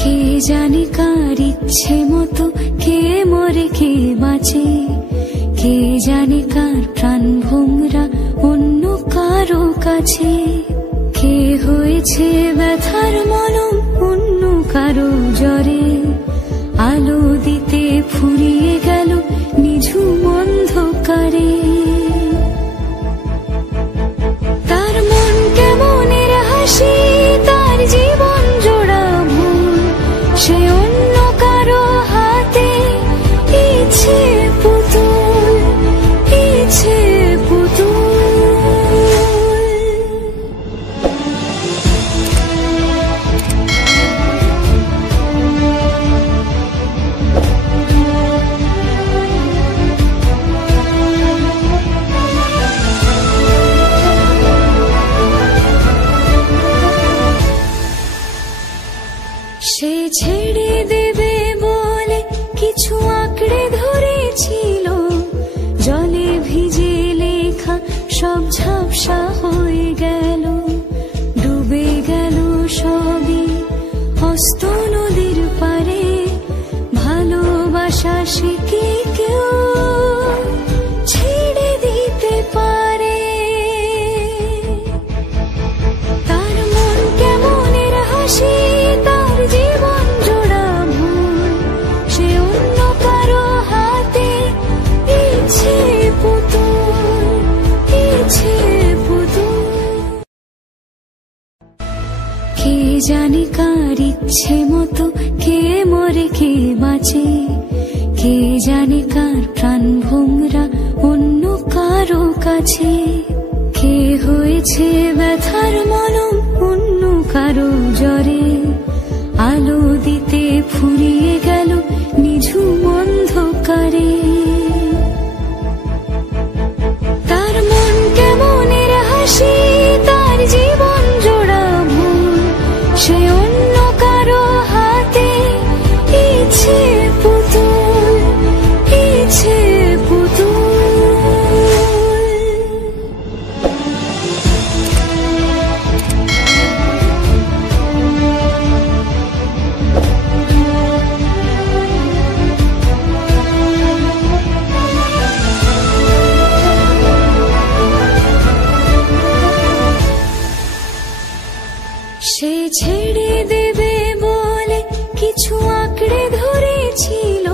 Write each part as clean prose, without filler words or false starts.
কে জানে কার ইচ্ছে মতো কে মরে কে বাঁচে, কে জানে কার প্রাণ ভোমরা অন্য কারো কাছে। কে হয়েছে ব্যথার মলম অন্য কারো জ্বরে, আলো দিতে ফুরিয়ে গেল নিঝুম অন্ধকারে। তার মন কেমনের হাসি, তার জীবন জোড়া ভুল, সে অন্য কারো হাতে ইচ্ছে পুতুল, ইচ্ছে পুতুল। সে ছেড়ে দেবে বলে কিছু আঁকড়ে ধরেছিল, জলে ভিজে লেখা সব ঝাপসা হয়ে গেল, ডুবে গেল সবই অস্ত নদীর পারে। ভালোবাসা সে কি কেউ ছেড়ে দিতে পারে? তার মন কেমনের হাসি, তার জীবন জোড়া ভুল, সে অন্য কারো হাতে ইচ্ছে পুতুল, ইচ্ছে পুতুল। কে জানে কার ইচ্ছে মতো কে মরে কে বাঁচে, কে জানে কার প্রাণ ভোমরা অন্য কারো কাছে। কে হয়েছে ব্যথার মলম অন্য কারো জ্বরে, আলো দিতে ফুরিয়ে গেল নিঝুম অন্ধকারে। তার মন কেমনের হাসি, তার জীবন জোড়া ভুল, সে অন্য কারো হাতে ইচ্ছে পুতুল, ইচ্ছে পুতুল। সে ছেড়ে দেবে বলে কিছু আঁকড়ে ধরেছিল,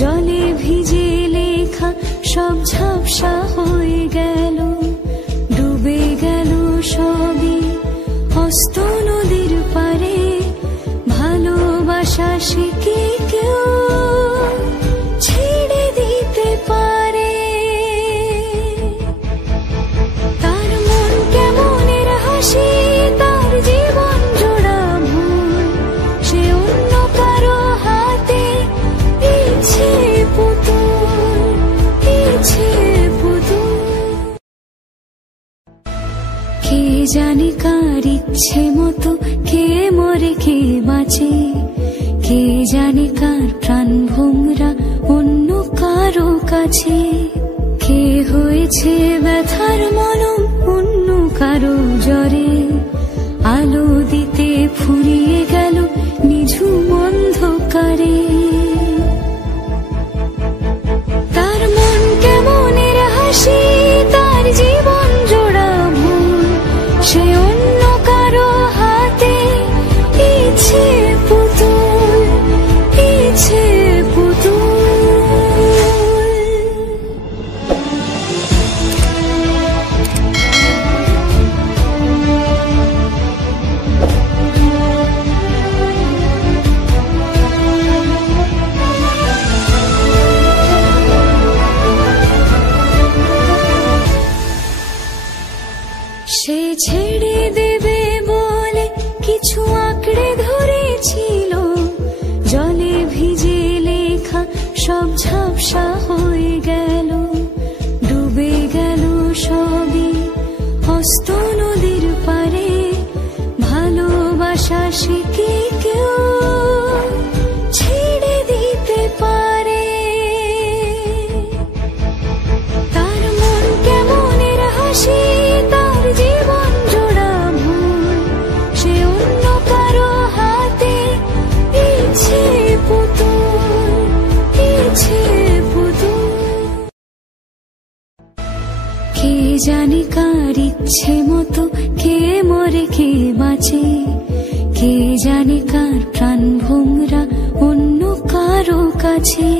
জলে ভিজে লেখা সব ঝাপসা হয়ে গেল, ডুবে গেল সবই অস্ত নদীর পারে। ভালোবাসা সে কি কেউ ছেড়ে দিতে পারে? তার মন কেমনের হাসি, তার জীবন জোড়া ভুল, সে অন্য কারো হাতে ইচ্ছে পুতুল, ইচ্ছে পুতুল। কে জানে কার ইচ্ছে মতো কে মরে কে বাঁচে, কে জানে কার প্রাণ ভোমরা অন্য কারো কাছে। কে হয়েছে ব্যথার মলম অন্য কারো জ্বরে, আলো দিতে ফুরিয়ে গেল নিঝুম অন্ধকারে। তার মন কেমনের হাসি, তার জীবন জোড়া ভুল, সে অন্য কারো হাতে ইচ্ছে পুতুল, ইচ্ছে পুতুল। সে ছেড়ে দেবে বলে কিছু আঁকড়ে ধরেছিল, জলে ভিজে লেখা সব ঝাপসা হয়ে গেল, ডুবে গেল সবই অস্ত নদীর পারে। ভালোবাসা সে কি কেউ ছেড়ে দিতে পারে? তার মন কেমনের হাসি, তার জীবন জোড়া ভুল, সে অন্য কারো হাতে জানে কার ইচ্ছে মতো কে মরে কে বাঁচে, কে জানে কার প্রাণ ভোমরা অন্য কারো কাছে,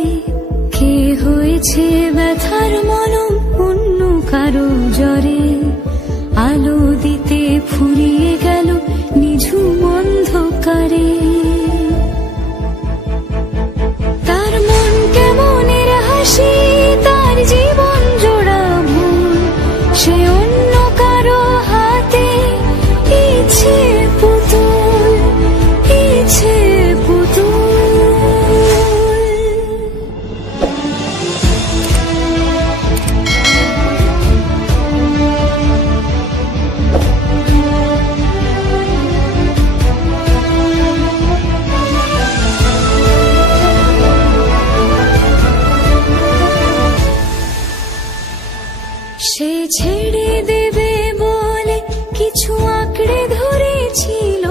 কে হয়েছে ব্যথার মলম অন্য কারো জ্বরে, আলো দিতে ফুরিয়ে গেল নিঝুম অন্ধকারে। তার মন কেমনের হাসি, তার জীবন জোড়া ভুল, সে অন্য কারো হাতে ইচ্ছে পুতুল, ইচ্ছে পুতুল। সে ছেড়ে দেবে বলে কিছু আঁকড়ে ধরেছিল,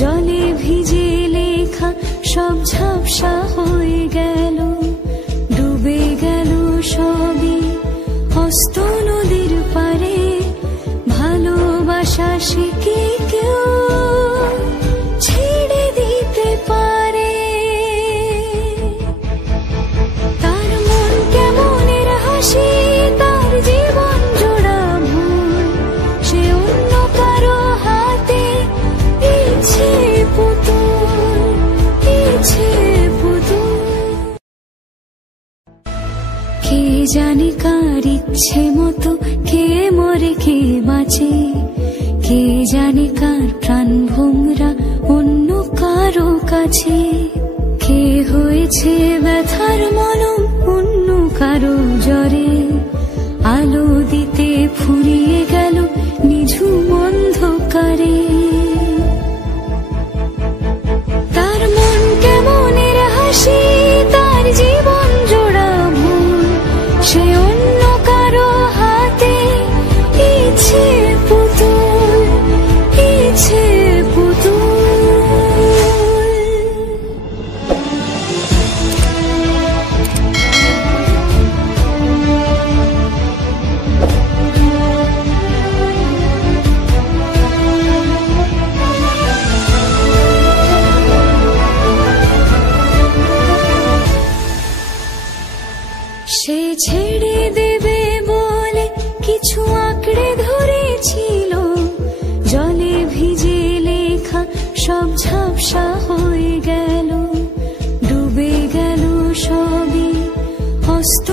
জলে ভিজে লেখা সব ঝাপসা হয়ে গেল, ডুবে গেল সবই হস্ত নদীর পারে। ভালোবাসা সে কি কেউ ছেড়ে দিতে পারে? তার মন কেমনের হাসি, তার জীবন জোড়া ভুল, সে অন্য কারো হাতে ইচ্ছে পুতুল, ইচ্ছে পুতুল। কে জানে কার ইচ্ছে মতো কে মরে কে বাঁচে, কে জানে কার প্রাণ ভোমরা অন্য কারো কাছে, কে হয়েছে ব্যথার মলম অন্য কারো জ্বরে, আলো দিতে ফুরিয়ে গেল নিঝুম অন্ধকারে। তার মন কেমনের হাসি, তার জীবন জোড়া ভুল, সে অন্য কারো হাতে ইচ্ছে পুতুল, ইচ্ছে পুতুল। সে ছেড়ে দেবে বলে কিছু আঁকড়ে ধরেছিল, জলে ভিজে লেখা সব ঝাপসা হয়ে গেল, ডুবে গেল সবই হস্ত